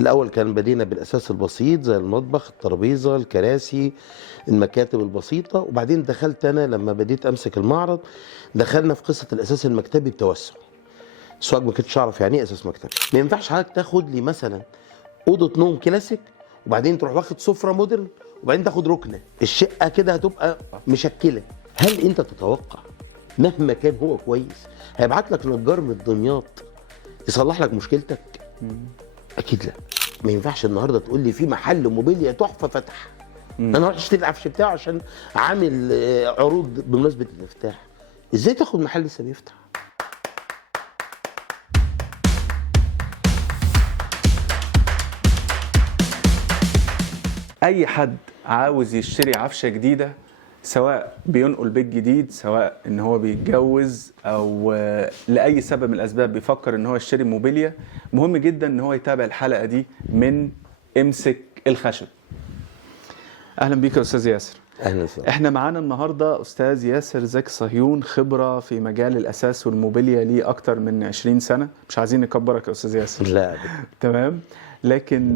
الاول كان بدينا بالاساس البسيط زي المطبخ، الترابيزه، الكراسي، المكاتب البسيطه، وبعدين دخلت انا لما بديت امسك المعرض دخلنا في قصه الاساس المكتبي بتوسع. السواق ما كنتش اعرف يعني ايه اساس مكتبي. ما ينفعش حضرتك تاخد لي مثلا اوضه نوم كلاسيك وبعدين تروح واخد سفره مودرن وبعدين تاخد ركنه، الشقه كده هتبقى مشكله. هل انت تتوقع مهما كان هو كويس هيبعت لك نجار من دمياط يصلح لك مشكلتك؟ اكيد لا. ما ينفعش النهارده تقول لي في محل موبيليا تحفه فتح، انا رايح اشتري العفش بتاعه عشان عامل عروض بمناسبه الافتتاح. ازاي تاخد محل لسه بيفتح؟ اي حد عاوز يشتري عفشه جديده، سواء بينقل بيت جديد، سواء ان هو بيتجوز، او لاي سبب من الاسباب بيفكر ان هو يشتري موبيليا، مهم جدا ان هو يتابع الحلقه دي من امسك الخشب. اهلا بيك يا استاذ ياسر. اهلا وسهلا. احنا معانا النهارده استاذ ياسر زكي صهيون، خبره في مجال الاساس والموبيليا ليه اكتر من 20 سنه. مش عايزين نكبرك يا استاذ ياسر. لا تمام. لكن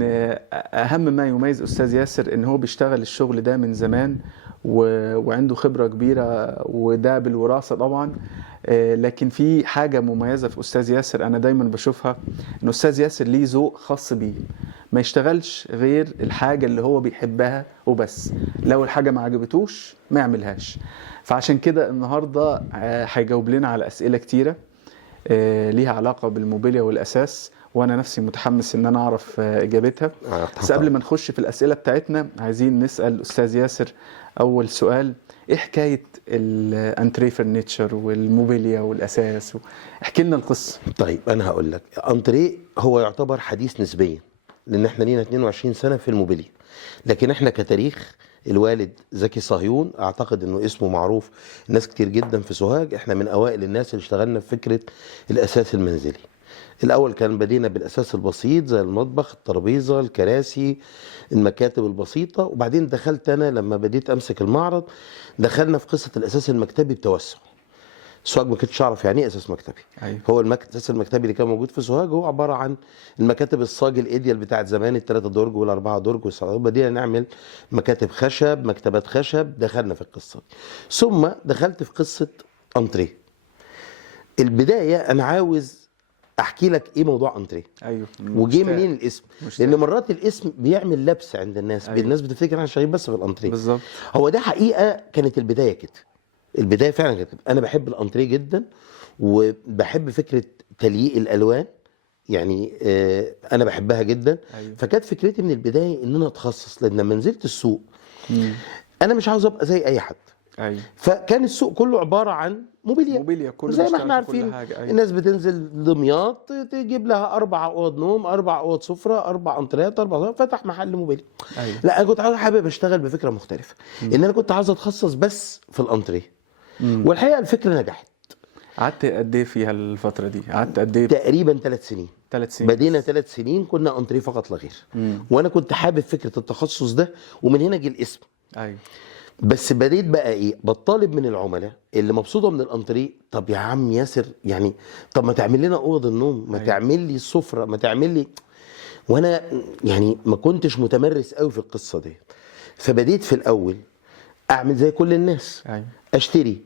اهم ما يميز استاذ ياسر ان هو بيشتغل الشغل ده من زمان وعنده خبره كبيره، وده بالوراثه طبعا. لكن في حاجه مميزه في استاذ ياسر انا دايما بشوفها، ان استاذ ياسر ليه ذوق خاص بيه، ما يشتغلش غير الحاجه اللي هو بيحبها وبس. لو الحاجه ما عجبتوش ما يعملهاش. فعشان كده النهارده هيجاوب لنا على اسئله كتيره ليها علاقه بالموبيليا والاساس، وانا نفسي متحمس ان انا اعرف اجابتها. بس قبل ما نخش في الاسئله بتاعتنا عايزين نسال استاذ ياسر اول سؤال: ايه حكايه الانتريه فرنتشر والموبيليا والاساس؟ احكي لنا القصه. طيب انا هقول لك، انتريه هو يعتبر حديث نسبيا لان احنا لينا 22 سنه في الموبيليا، لكن احنا كتاريخ الوالد زكي صهيون اعتقد انه اسمه معروف ناس كتير جدا في سوهاج. احنا من اوائل الناس اللي اشتغلنا في فكره الاساس المنزلي. الاول كان بدينا بالاساس البسيط زي المطبخ، الترابيزه، الكراسي، المكاتب البسيطه، وبعدين دخلت انا لما بديت امسك المعرض دخلنا في قصه الاساس المكتبي بتوسع. سوهاج ما كنتش اعرف يعني ايه اساس مكتبي. أيوة. هو الاساس المكتبي اللي كان موجود في سوهاج هو عباره عن المكاتب الصاج الايديال بتاعت زمان، الثلاثه درج والاربعه درج والسبعه. بدينا نعمل مكاتب خشب، مكتبات خشب، دخلنا في القصه دي. ثم دخلت في قصه انتريه. البدايه انا عاوز احكي لك ايه موضوع انتريه. ايوه. وجه منين الاسم؟ لان مرات الاسم بيعمل لبس عند الناس. أيوة. الناس بتفتكر انا شغال بس في الانتريه. بالظبط. هو ده حقيقه كانت البدايه كده. البدايه فعلا كانت كده. انا بحب الانتريه جدا وبحب فكره تلييق الالوان، يعني انا بحبها جدا. أيوة. فكانت فكرتي من البدايه ان انا اتخصص، لان لما نزلت السوق انا مش عاوز ابقى زي اي حد. ايوه. فكان السوق كله عباره عن موبيليا كله زي ما احنا عارفين. أيوة. الناس بتنزل دمياط تجيب لها 4 اوض نوم، 4 اوض سفره، 4 انتريات، 4 فتح محل موبيليا. أيوة. لا انا كنت حابب اشتغل بفكره مختلفه، ان انا كنت عاوز اتخصص بس في الانتريه. والحقيقه الفكره نجحت. قعدت قد ايه فيها الفتره دي؟ قعدت قد ايه؟ تقريبا 3 سنين. 3 سنين. بدينا 3 سنين كنا انتريه فقط لا غير. وانا كنت حابب فكره التخصص ده، ومن هنا جه الاسم. ايوه. بس بديت بقى ايه، بطالب من العملاء اللي مبسوطه من الانتريه: طب يا عم ياسر يعني طب ما تعمل لنا اوض النوم، ما تعمل لي السفره، ما تعمل لي. وانا يعني ما كنتش متمرس قوي في القصه دي. فبديت في الاول اعمل زي كل الناس. أيوة. اشتري.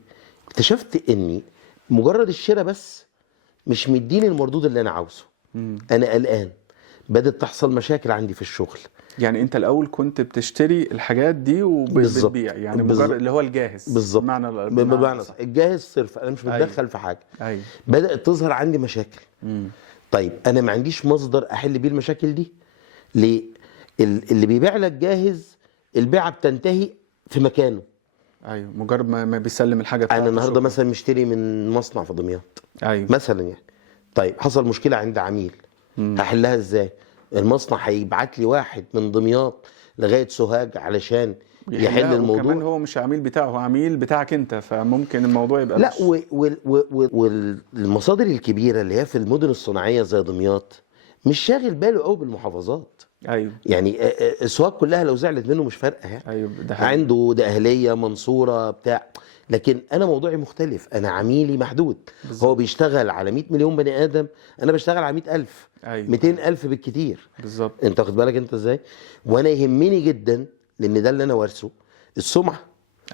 اكتشفت اني مجرد الشراء بس مش مديني المردود اللي انا عاوزه. انا قلقان. بدات تحصل مشاكل عندي في الشغل. يعني انت الاول كنت بتشتري الحاجات دي وبتبيع، يعني مجرد اللي هو الجاهز. بالظبط. بمعنى صح، الجاهز صرف، انا مش متدخل. أيوة. في حاجه. أيوة. بدات تظهر عندي مشاكل. طيب انا ما عنديش مصدر احل بيه المشاكل دي. ليه؟ اللي بيبيع لك جاهز البيعه بتنتهي في مكانه. ايوه. مجرد ما بيسلم الحاجه بتاعته. انا النهارده مثلا مشتري من مصنع في دمياط. ايوه. مثلا يعني. طيب حصل مشكله عند عميل، هحلها ازاي؟ المصنع هيبعت لي واحد من دمياط لغايه سوهاج علشان يحل الموضوع. وكمان هو مش عميل بتاعه، هو عميل بتاعك انت، فممكن الموضوع يبقى لا والمصادر الكبيره اللي هي في المدن الصناعيه زي دمياط مش شاغل باله قوي بالمحافظات. ايوه. يعني سوهاج كلها لو زعلت منه مش فارقه يعني. ايوه. ده عنده دقهليه، منصوره، بتاع. لكن انا موضوعي مختلف، انا عميلي محدود. بالزبط. هو بيشتغل على 100 مليون بني ادم، انا بشتغل على 100,000. ايوه 200,000 بالكتير. بالظبط. انت واخد بالك انت ازاي؟ وانا يهمني جدا، لان ده اللي انا وارثه، السمعه.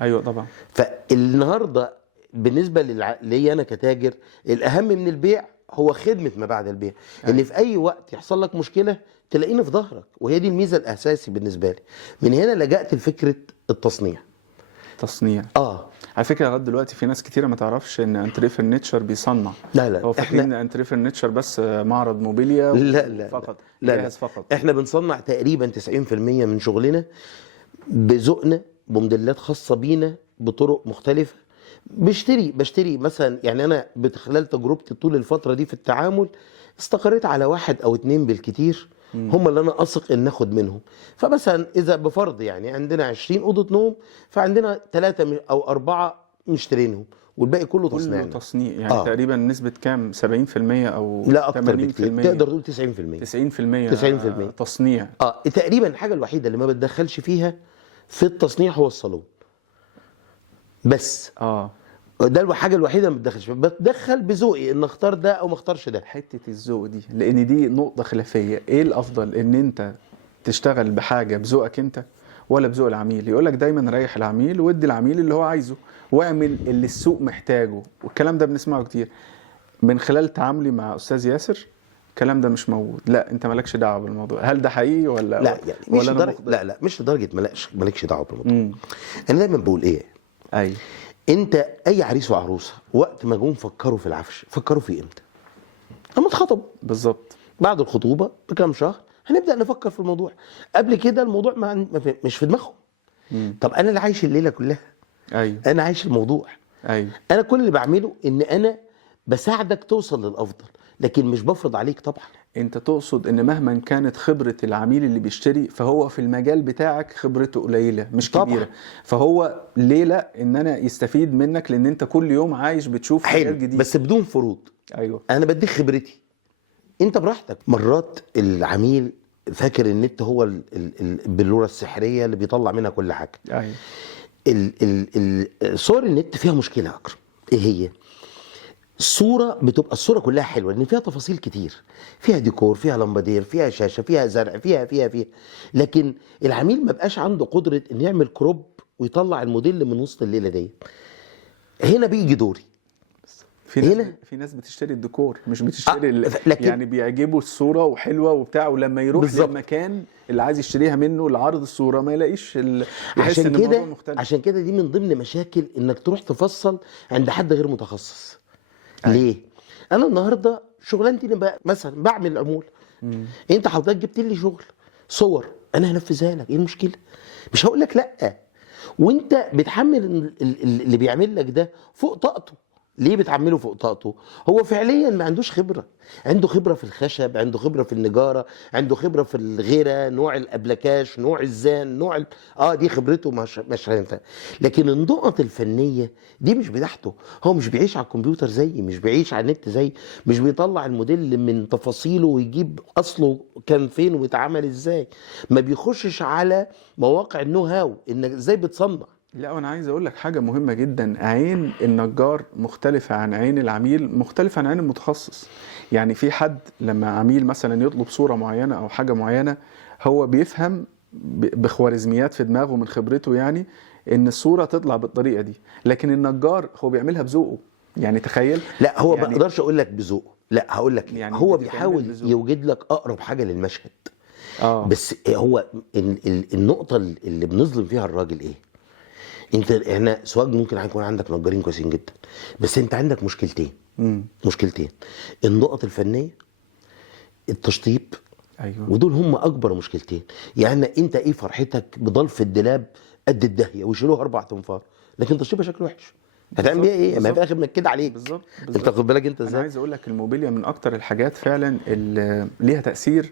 ايوه طبعا. فالنهارده بالنسبه ليا انا كتاجر، الاهم من البيع هو خدمه ما بعد البيع. ان في اي وقت يحصل لك مشكله تلاقيني في ظهرك، وهي دي الميزه الاساسي بالنسبه لي. من هنا لجأت لفكره التصنيع. تصنيع. على فكره لغايه دلوقتي في ناس كتيره ما تعرفش ان انتري فرنتشر بيصنع. لا هو فاكرين ان انتري فرنتشر بس معرض موبيليا لا فقط، لا فقط. احنا بنصنع تقريبا 90% من شغلنا بذوقنا، بموديلات خاصه بينا، بطرق مختلفه. بشتري مثلا، يعني انا خلال تجربتي طول الفتره دي في التعامل استقريت على 1 أو 2 بالكتير هم اللي انا اثق ان اخد منهم. فمثلا اذا بفرض يعني عندنا 20 اوضه نوم، فعندنا 3 أو 4 مشترينهم، والباقي كله تصنيع. كله تصنيع يعني تقريبا نسبه كام؟ 70% او لا اكتر 80%؟ بكتير، تقدر تقول 90%. 90% تصنيع. تقريبا الحاجه الوحيده اللي ما بتدخلش فيها في التصنيع هو الصالون بس. ده الحاجه الوحيده اللي ما بتدخلش فيها. بتدخل بذوقي ان اختار ده او ما اختارش ده. حته الذوق دي، لان دي نقطه خلافيه. ايه الافضل، ان انت تشتغل بحاجه بذوقك انت ولا بذوق العميل؟ يقول لك دايما ريح العميل وادي العميل اللي هو عايزه، واعمل اللي السوق محتاجه. والكلام ده بنسمعه كتير من خلال تعاملي مع استاذ ياسر. الكلام ده مش موجود. لا انت مالكش دعوه بالموضوع. هل ده حقيقي ولا لا؟ يعني مش لدرجه، لا مش لدرجه مالكش دعوه بالموضوع. انا دايما بقول ايه؟ ايوه. انت اي عريس وعروسه وقت ما جم فكروا في العفش، فكروا فيه امتى؟ لما اتخطبوا. بالظبط. بعد الخطوبه بكام شهر هنبدا نفكر في الموضوع. قبل كده الموضوع مش في دماغهم. طب انا اللي عايش الليله كلها. ايوه. انا عايش الموضوع. ايوه. انا كل اللي بعمله ان انا بساعدك توصل للافضل، لكن مش بفرض عليك طبعا. انت تقصد ان مهما كانت خبرة العميل اللي بيشتري، فهو في المجال بتاعك خبرته قليلة مش كبيرة طبعا. فهو ليه لا ان انا يستفيد منك، لان انت كل يوم عايش بتشوف حاجات جديدة. بس بدون فروض. ايوه. انا بديك خبرتي، انت براحتك. مرات العميل فاكر النت هو البلورة السحرية اللي بيطلع منها كل حاجة. ايوه. صور النت فيها مشكلة اكتر. ايه هي؟ بتبقى الصورة كلها حلوة لان فيها تفاصيل كتير، فيها ديكور، فيها لمبادير، فيها شاشة، فيها زرع، فيها لكن العميل ما بقاش عنده قدرة ان يعمل كروب ويطلع الموديل من وسط الليلة دي. هنا بيجي دوري. في ناس بتشتري الديكور، مش بتشتري لكن يعني بيعجبوا الصورة وحلوة وبتاع، ولما يروح بالزبط. للمكان اللي عايز يشتريها منه لعرض الصورة ما يلاقيش يحس ان الموضوع مختلف. عشان كده دي من ضمن مشاكل انك تروح تفصل عند حد غير متخصص. ليه؟ انا النهارده شغلانتي مثلا بعمل عموله. انت حضرتك جبت لي شغل صور، انا هنفذها لك، ايه المشكله؟ مش هقول لك لا. وانت بتحمل اللي بيعمل لك ده فوق طاقته. ليه بتعمله فوق طاقته؟ هو فعليا ما عندوش خبره. عنده خبره في الخشب، عنده خبره في النجاره، عنده خبره في الغيره، نوع الابلكاش، نوع الزان، نوع دي خبرته مش هينفع. لكن النقط الفنيه دي مش بتاعته. هو مش بيعيش على الكمبيوتر زيي، مش بيعيش على النت زيي، مش بيطلع الموديل من تفاصيله ويجيب اصله كان فين واتعمل ازاي. ما بيخشش على مواقع النو هاو انك ازاي بتصنع. لا، وانا عايز اقول لك حاجه مهمه جدا. عين النجار مختلفه عن عين العميل، مختلفه عن عين المتخصص. يعني في حد لما عميل مثلا يطلب صوره معينه او حاجه معينه، هو بيفهم بخوارزميات في دماغه من خبرته يعني ان الصوره تطلع بالطريقه دي، لكن النجار هو بيعملها بذوقه. يعني تخيل. لا هو ما اقدرش اقول لك بذوقه، لا هقول لك يعني هو بيحاول يوجد لك اقرب حاجه للمشهد. بس هو النقطه اللي بنظلم فيها الراجل ايه؟ احنا سواء ممكن هيكون عندك نجارين كويسين جدا، بس انت عندك مشكلتين. النقط الفنيه، التشطيب. ايوه. ودول هم اكبر مشكلتين. يعني انت ايه فرحتك بضلف الدولاب قد الدهيه ويشيلوها 4 تنفار، لكن تشطيبها شكله وحش، هتعمل بيها ايه؟ ما في اخر من كده عليك. بالظبط. انت خد بالك انت ازاي. انا عايز اقول لك الموبيليا من اكتر الحاجات فعلا اللي ليها تاثير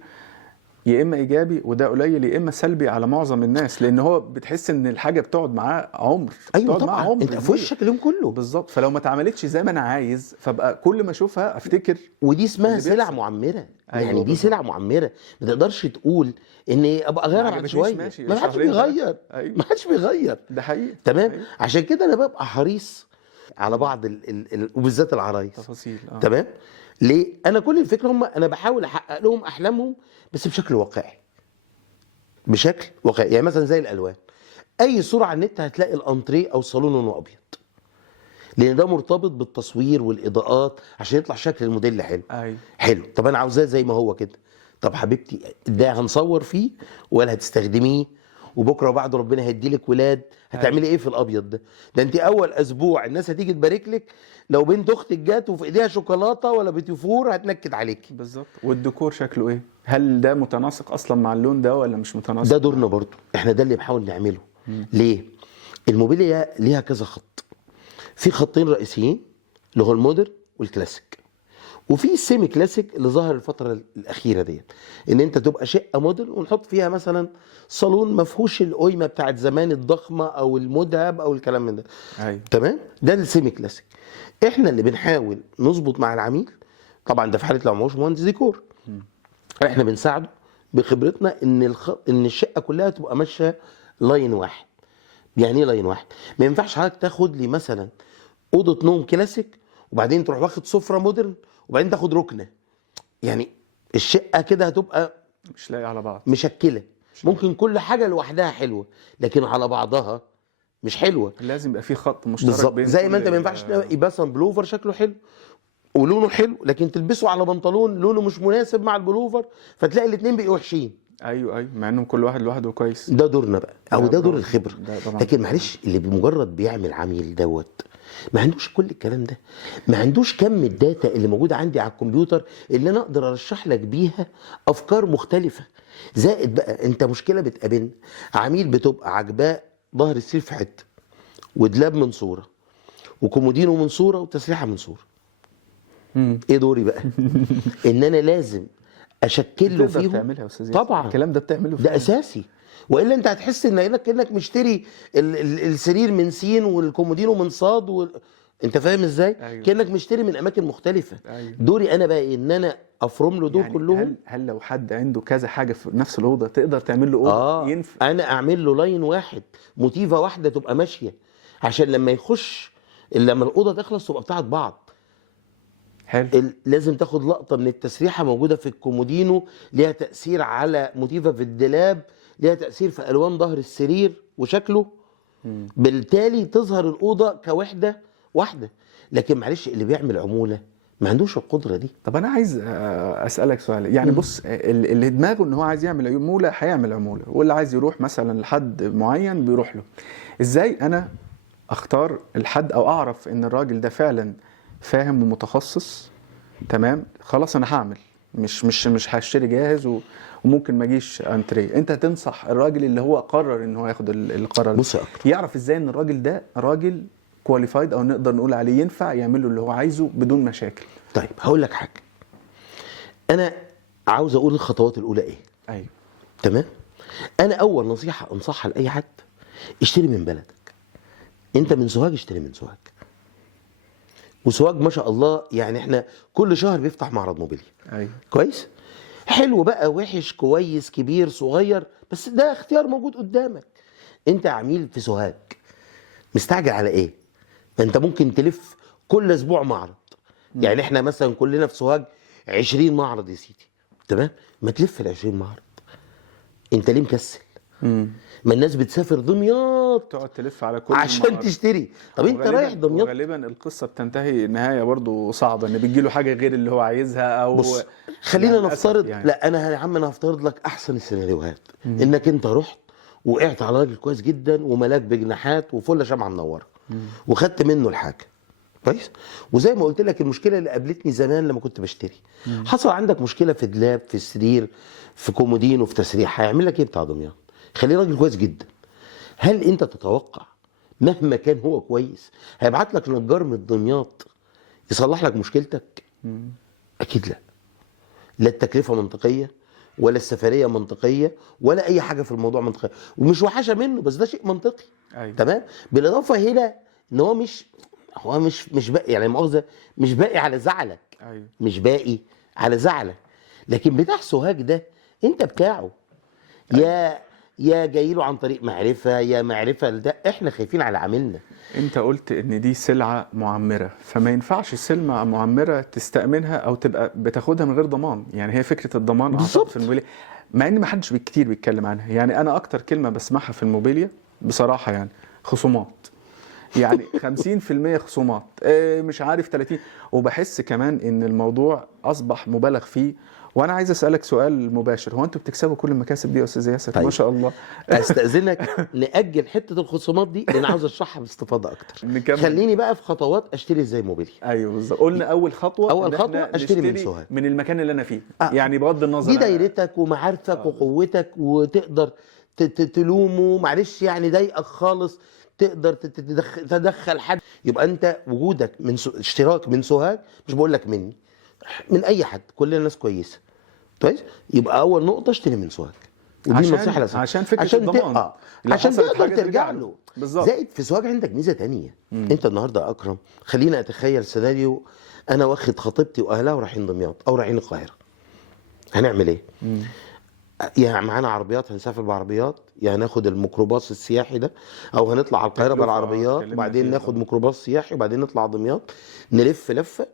يا اما ايجابي وده قليل، يا اما سلبي على معظم الناس، لان هو بتحس ان الحاجه بتقعد معاه عمر. ايوه طبعا عمر. انت في وشك اليوم كله. بالظبط. فلو ما اتعملتش زي ما انا عايز، فبقى كل ما اشوفها افتكر. ودي اسمها سلع معمره. أيوة يعني دي سلع معمره، ما تقدرش تقول ان ابقى اغيرها بعد شويه. ما حدش بيغير. أيوة. ما حدش بيغير. ده حقيقي. تمام. عشان كده انا ببقى حريص على بعض وبالذات العرايس. تفاصيل. تمام. ليه؟ انا كل الفكره انا بحاول احقق لهم احلامهم بس بشكل واقعي. بشكل واقعي، يعني مثلا زي الالوان. اي صوره على النت هتلاقي الانتريه او الصالون لونه ابيض، لان ده مرتبط بالتصوير والاضاءات عشان يطلع شكل الموديل حلو. ايوه حلو، طب انا عاوزاه زي ما هو كده. طب حبيبتي، ده هنصور فيه ولا هتستخدميه؟ وبكره وبعد ربنا هيديلك ولاد، هتعملي ايه في الابيض ده؟ ده انت اول اسبوع الناس هتيجي تبارك لك، لو بنت اختك جات وفي ايديها شوكولاته ولا بيتيفور هتنكد عليكي. بالظبط. والديكور شكله ايه؟ هل ده متناسق اصلا مع اللون ده ولا مش متناسق؟ ده دورنا برضو، احنا ده اللي بنحاول نعمله. ليه؟ الموبيليا ليها كذا خط، في خطين رئيسيين اللي هو المودرن والكلاسيك، وفي السيمي كلاسيك اللي ظهر الفتره الاخيره ديت، ان انت تبقى شقه مودرن ونحط فيها مثلا صالون ما فيهوش القيمه بتاعت زمان الضخمه او المذهب او الكلام من ده. ايوه تمام، ده السيمي كلاسيك. احنا اللي بنحاول نظبط مع العميل، طبعا ده في حاله لو معهوش مهندس ديكور، احنا بنساعده بخبرتنا ان الشقه كلها تبقى ماشيه لاين واحد. يعني ايه لاين واحد؟ ما ينفعش حضرتك تاخد لي مثلا اوضه نوم كلاسيك وبعدين تروح واخد سفره مودرن وبعدين تاخد ركنه. يعني الشقه كده هتبقى مش لاقي على بعض. مشكله. ممكن كل حاجه لوحدها حلوه لكن على بعضها مش حلوه. لازم يبقى في خط مشترك بالظبط، بين زي ما كل انت ما ينفعش تلاقي مثلا بلوفر شكله حلو ولونه حلو لكن تلبسه على بنطلون لونه مش مناسب مع البلوفر، فتلاقي الاثنين بقوا وحشين. ايوه ايوه، مع انهم كل واحد لوحده كويس. ده دورنا بقى، او ده ده دور برافو. الخبره. ده طبعا. لكن معلش، اللي بمجرد بيعمل عميل دوت ما عندوش كل الكلام ده، ما عندوش كم الداتا اللي موجوده عندي على الكمبيوتر اللي انا اقدر ارشح لك بيها افكار مختلفه. زائد بقى انت مشكله بتقابلنا، عميل بتبقى عاجباه ظهر السرير في حته ودلاب من صوره وكومودينو من صوره وتسريحه من صوره. ايه دوري بقى؟ ان انا لازم اشكل له تقدر فيهم. تعملها يا استاذ ياسر. طبعا الكلام ده بتعمله ده فعلا. اساسي، والا انت هتحس ان كانك مشتري السرير من سين والكومودينو من صاد انت فاهم ازاي؟ أيوة. كانك مشتري من اماكن مختلفه. أيوة. دوري انا بقى ان انا افرم له دول يعني كلهم. هل لو حد عنده كذا حاجه في نفس الاوضه تقدر تعمل له اوضه ينفع؟ انا اعمل له لاين واحد، موتيفه واحده تبقى ماشيه، عشان لما يخش لما الاوضه تخلص تبقى بتاعت بعض. حلو. لازم تاخد لقطه من التسريحه موجوده في الكومودينو ليها تاثير على موتيفه في الدولاب، ليها تاثير في الوان ظهر السرير وشكله. بالتالي تظهر الاوضه كوحده واحده. لكن معلش، اللي بيعمل عموله ما عندوش القدره دي. طب انا عايز اسالك سؤال. يعني بص، اللي دماغه ان هو عايز يعمل عموله هيعمل عموله، واللي عايز يروح مثلا لحد معين بيروح له. ازاي انا اختار الحد او اعرف ان الراجل ده فعلا فاهم ومتخصص؟ تمام، خلاص انا هعمل، مش هشتري جاهز وممكن ما اجيش انتريه. انت تنصح الراجل اللي هو قرر ان هو ياخد القرار بص يا أكرم، يعرف ازاي ان الراجل ده راجل كواليفايد، او نقدر نقول عليه ينفع يعمل له اللي هو عايزه بدون مشاكل؟ طيب هقول لك حاجه. انا عاوز اقول الخطوات الاولى ايه. ايوه تمام. انا اول نصيحه انصحها لاي حد: اشتري من بلدك. انت من سوهاج، اشتري من سوهاج. وسوهاج ما شاء الله، يعني احنا كل شهر بيفتح معرض موبيليا. ايوه كويس، حلو بقى، وحش، كويس، كبير، صغير، بس ده اختيار موجود قدامك. انت عميل في سوهاج، مستعجل على ايه؟ ما انت ممكن تلف كل اسبوع معرض. يعني احنا مثلا كلنا في سوهاج 20 معرض يا سيدي. تمام، ما تلف ال 20 معرض. انت ليه مكسل؟ ما الناس بتسافر دمياط تقعد تلف على كل عشان المعارض. تشتري. طب انت رايح دمياط، وغالبا القصه بتنتهي نهايه برضو صعبه، ان بتجيله حاجه غير اللي هو عايزها. او بص خلينا يعني نفترض يعني. لا انا يا عم انا هفترض لك احسن السيناريوهات، انك انت رحت وقعت على راجل كويس جدا وملاك بجناحات وفله شمعه منوره وخدت منه الحاجه. كويس. وزي ما قلت لك، المشكله اللي قابلتني زمان لما كنت بشتري، حصل عندك مشكله في دولاب، في السرير، في كومودين، وفي تسريح، هيعمل لك ايه بتاع دمياط؟ خليه راجل كويس جدا. هل انت تتوقع مهما كان هو كويس هيبعت لك نجار من دمياط يصلح لك مشكلتك؟ اكيد لا. لا التكلفه منطقيه، ولا السفريه منطقيه، ولا اي حاجه في الموضوع منطقيه، ومش وحشه منه، بس ده شيء منطقي. أيوة. تمام. بالاضافه الى ان هو مش باقي، يعني مؤاخذه، مش باقي على زعلك. أيوة. مش باقي على زعلك. لكن بتاع سوهاج ده انت بتاعه. يا جاي له عن طريق معرفه، يا معرفه لده. احنا خايفين على عاملنا. انت قلت ان دي سلعة معمرة، فما ينفعش سلعة معمرة تستأمنها او تبقى بتاخدها من غير ضمان. يعني هي فكرة الضمان اعتقد بالظبط. في الموبيليا، مع ان ما حدش كتير بيتكلم عنها. يعني انا اكتر كلمة بسمعها في الموبيليا بصراحة يعني خصومات. يعني 50% خصومات، مش عارف 30. وبحس كمان ان الموضوع اصبح مبالغ فيه. وانا عايز اسالك سؤال مباشر، هو انتوا بتكسبوا كل المكاسب دي يا استاذ ياسر؟ طيب. ما شاء الله. استاذنك ناجل حته الخصومات دي لان عاوز اشرحها باستفاضه اكتر. نكمل. خليني بقى في خطوات اشتري ازاي موبيليا. ايوه بالظبط. قلنا اول خطوه أول إن خطوة إحنا أشتري من نشتري سوهاج. من المكان اللي انا فيه. آه. يعني بغض النظر دي دايرتك ومعارفك وقوتك، وتقدر تلومه، معلش يعني ضايقك خالص، تقدر تدخل حد. يبقى انت وجودك من اشتراك من سوهاج، مش بقول لك مني، من اي حد، كلنا ناس كويسه. كويس. يبقى اول نقطه اشتري من سوهاج، ودي النصيحه لازم. عشان فكره الضمان. لو عشان حصلت تقدر حاجة ترجع له. بالظبط. زائد في سوهاج عندك ميزه تانية. انت النهارده يا اكرم، خلينا اتخيل سيناريو، انا واخد خطيبتي واهلها ورايحين دمياط او رايحين القاهره. هنعمل ايه؟ يا معانا عربيات هنسافر بعربيات، يا هناخد الميكروباص السياحي ده، او هنطلع على القاهره بالعربيات اتكلمنا وبعدين فيها ناخد طبعا. ميكروباص سياحي وبعدين نطلع دمياط، نلف لفه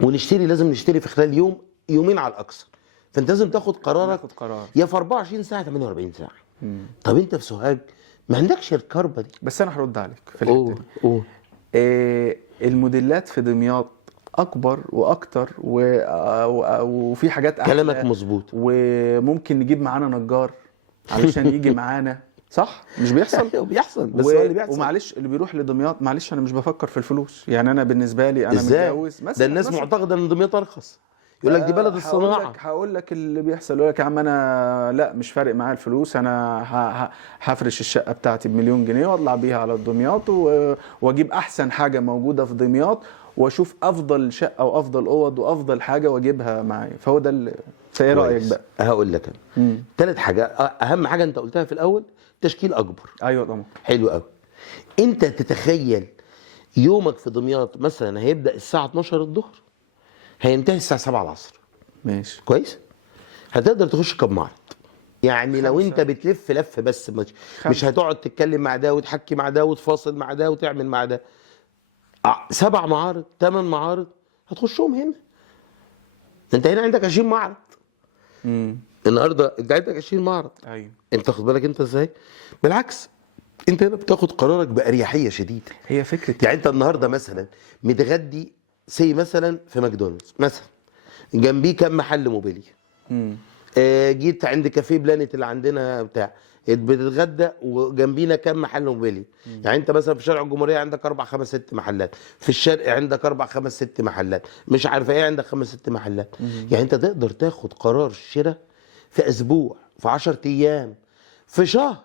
ونشتري. لازم نشتري في خلال يوم يومين على الاكثر. فانت لازم تاخد قرارك ناخد قرار. يا في 24 ساعه 48 ساعه. طب انت في سوهاج ما عندكش الكربه دي. بس انا هرد عليك في الحته قول دي. قول. الموديلات في دمياط اكبر واكتر وفي حاجات احلى. كلامك مظبوط. وممكن نجيب معانا نجار علشان يجي معانا، صح؟ مش بيحصل؟ بيحصل، بس هو اللي بيحصل. ومعلش اللي بيروح لدمياط، معلش انا مش بفكر في الفلوس. يعني انا بالنسبه لي انا ازاي؟ متجوز مثلا، ده الناس معتقده ان دمياط ارخص، يقول لك دي بلد الصناعه. هقول لك اللي بيحصل. يقول لك يا عم انا لا مش فارق معايا الفلوس، انا هفرش الشقه بتاعتي ب1,000,000 جنيه واطلع بيها على دمياط واجيب احسن حاجه موجوده في دمياط، واشوف افضل شقه وافضل اوض وافضل حاجه واجيبها معايا. فهو ده اللي. فايه رايك بقى؟ هقول لك انا 3 حاجات. اهم حاجه انت قلتها في الاول، تشكيل اكبر. ايوه طبعا. حلو قوي. انت تتخيل يومك في دمياط مثلا هيبدا الساعه 12 الظهر، هينتهي الساعه 7 العصر. ماشي. كويس. هتقدر تخش كم معرض. يعني لو انت بتلف لف بس مش هتقعد تتكلم مع ده وتحكي مع ده وتفاصل مع ده وتعمل مع ده. 7 معارض 8 معارض هتخشهم هنا. انت هنا عندك 20 معرض. النهارده انت عندك 20 معرض. ايوه. انت خد بالك انت ازاي؟ بالعكس، انت هنا بتاخد قرارك باريحيه شديده. هي فكره. يعني انت النهارده مثلا متغدي مثلا في ماكدونالدز مثلا، جنبيه كام محل موبيليا. جيت عند كافيه بلانت اللي عندنا بتاع، بتتغدى وجنبينا كام محل موبيليا. يعني انت مثلا في شارع الجمهوريه عندك 4 5 6 محلات، في الشرق عندك 4 5 6 محلات، مش عارفه ايه عندك 5 6 محلات. يعني انت تقدر تاخد قرار شراء في اسبوع، في 10 ايام، في شهر.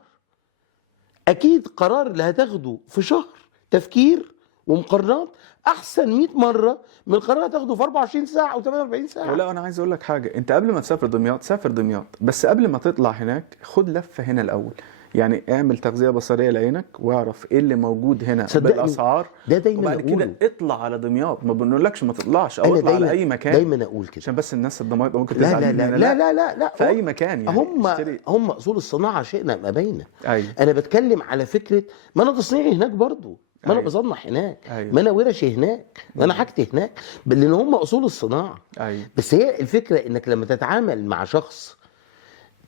اكيد قرار اللي هتاخده في شهر تفكير ومقارنات احسن 100 مره من القرار هتاخده في 24 ساعه او 48 ساعه. لا انا عايز اقول لك حاجه، انت قبل ما تسافر دمياط سافر دمياط، بس قبل ما تطلع هناك خد لفه هنا الاول. يعني اعمل تغذيه بصريه لعينك واعرف ايه اللي موجود هنا بالاسعار. ده دايما وبعد كده اطلع على دمياط. ما بنقولكش ما تطلعش او اطلع على اي مكان. دايما اقول كده عشان بس الناس الضمايط ممكن لا تزعل لا مني. لا لا لا لا في اي مكان يعني هم اصول الصناعه شئنا ما بينا. أيوة. انا بتكلم على فكره، ما انا تصنيعي هناك برضو، ما انا أيوة. بصنع هناك. أيوة. ما انا ورشي هناك، ما انا حاجتي هناك، لان هم اصول الصناعه. أيوة. بس هي الفكره انك لما تتعامل مع شخص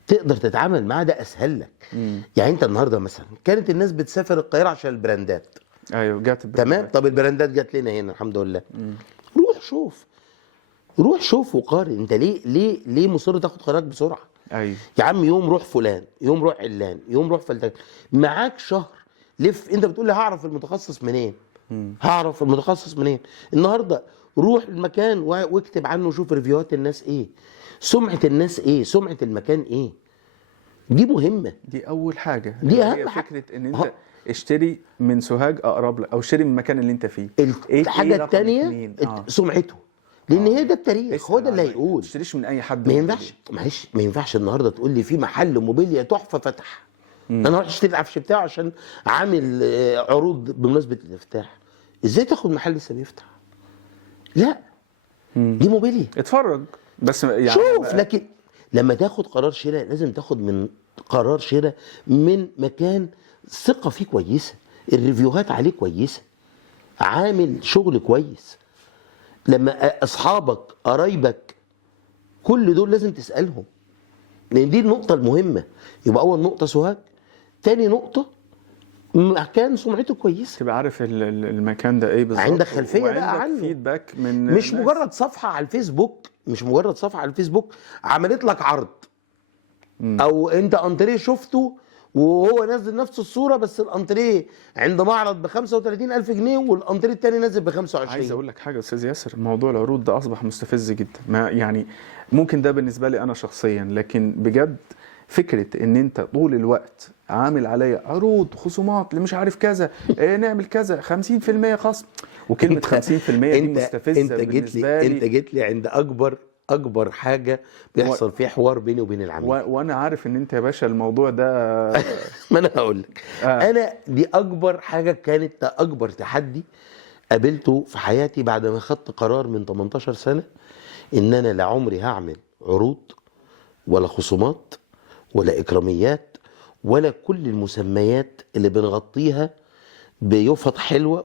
تقدر تتعامل معاه، ده اسهل لك. يعني انت النهارده مثلا كانت الناس بتسافر القاهره عشان البراندات. ايوه جات تمام. طب البراندات جات لنا هنا الحمد لله. روح شوف وقارن. انت ليه مصر تاخد قرارك بسرعه؟ ايوه يا عم يوم روح فلان، يوم روح علان، يوم روح فلتان، معاك شهر لف. انت بتقول لي هعرف المتخصص منين؟ هعرف المتخصص منين؟ النهارده روح المكان واكتب عنه وشوف ريفيوهات الناس ايه، سمعه الناس ايه، سمعه المكان ايه. دي مهمه. دي اول حاجه. دي هي اهم فكره ان انت اشتري من سوهاج اقرب لك او اشتري من المكان اللي انت فيه. الحاجه الثانيه سمعته، لان هي ده التاريخ، هو ده اللي هيقول. ما تشتريش من اي حد. ما ينفعش معلش، ما ينفعش النهارده تقول لي في محل موبيليا تحفه فتح، انا هروح اشتري العفش بتاعه عشان عامل عروض بمناسبه الافتتاح. ازاي تاخد محل لسه بيفتح؟ لا دي موبيليا. اتفرج بس يعني شوف. لما تاخد قرار شراء لازم تاخد من قرار شراء من مكان ثقة فيه كويسة، الريفيوهات عليه كويسة، عامل شغل كويس. لما اصحابك قرايبك كل دول لازم تسألهم، لان دي النقطة المهمة. يبقى اول نقطة سوهاج. تاني نقطة مكان سمعته كويسة، تبقى عارف المكان ده ايه بالظبط، عندك خلفية بقى وعندك عنه. فيدباك من مش الناس. مجرد صفحة على الفيسبوك، مش مجرد صفحة على الفيسبوك عملت لك عرض، او انت انتريه شفته وهو نزل نفس الصورة بس الانتريه عند معرض ب 35,000 جنيه والانتريه التاني نازل ب 25. عايز اقول لك حاجه يا استاذ ياسر، موضوع العروض ده اصبح مستفز جدا. ما يعني ممكن ده بالنسبه لي انا شخصيا، لكن بجد فكره ان انت طول الوقت عامل عليا عروض خصومات اللي مش عارف كذا، نعمل كذا 50% خصم، وكلمه 50% دي مستفزه انت بالنسبه لي. انت جيت لي عند اكبر حاجه بيحصل فيها حوار بيني وبين العميل. وانا عارف ان انت يا باشا الموضوع ده ما انا هقول لك. انا دي اكبر حاجه، كانت اكبر تحدي قابلته في حياتي بعد ما خدت قرار من 18 سنه ان انا لا عمري هعمل عروض ولا خصومات ولا اكراميات ولا كل المسميات اللي بنغطيها بيفط حلوه